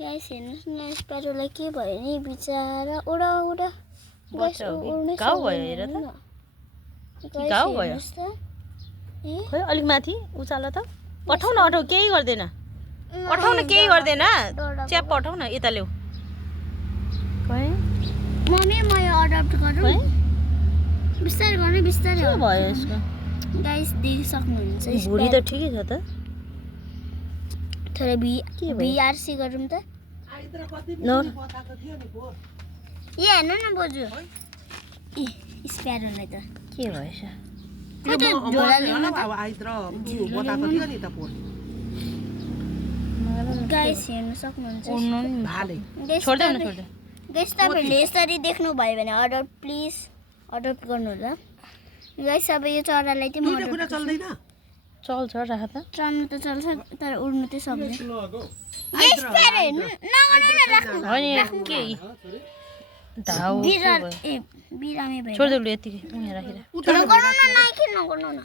guys हेर्नुस् न स्प्यारोलाई के भयो नि बिचारा उडा उडा गाइस उड्नै घाउ भयो हेर त घाउ भयो खै अलिक माथि उचाल त पठाउ न अठाउ केही गर्दैन पठाउ न केही गर्दैन च्याप पठाउ न यता ल्याउ खै मम्मी म यो अडप्ट गरौँ बिस्तारै गर्नु बिस्तारै के भयो यसको गाइस देख सक्नुहुन्छ भुडी त ठिकै छ त थोरै बीआरसी गरौँ त नो ए हेर्नु न बोजू ए स्प्यारोलाई त के भएछ गाइस हेर्नु सक्नुहुन्छ गाइस तपाईहरुले यसरी देख्नु भयो भने अडप्ट प्लिज अडप्ट गर्नु होला गाइस अब यो चरालाई चाहिँ म चल्दैन चल्छ राख त चल्नु त चल्छ तर उड्नु चाहिँ सक्दैन गाइस प्यारो हेर्नु नगर्नु न राख्नु के धाउ बिरामी भयो छोड्देऊ यतिकै यहाँ राखेर नगर्नु न नगर्नु न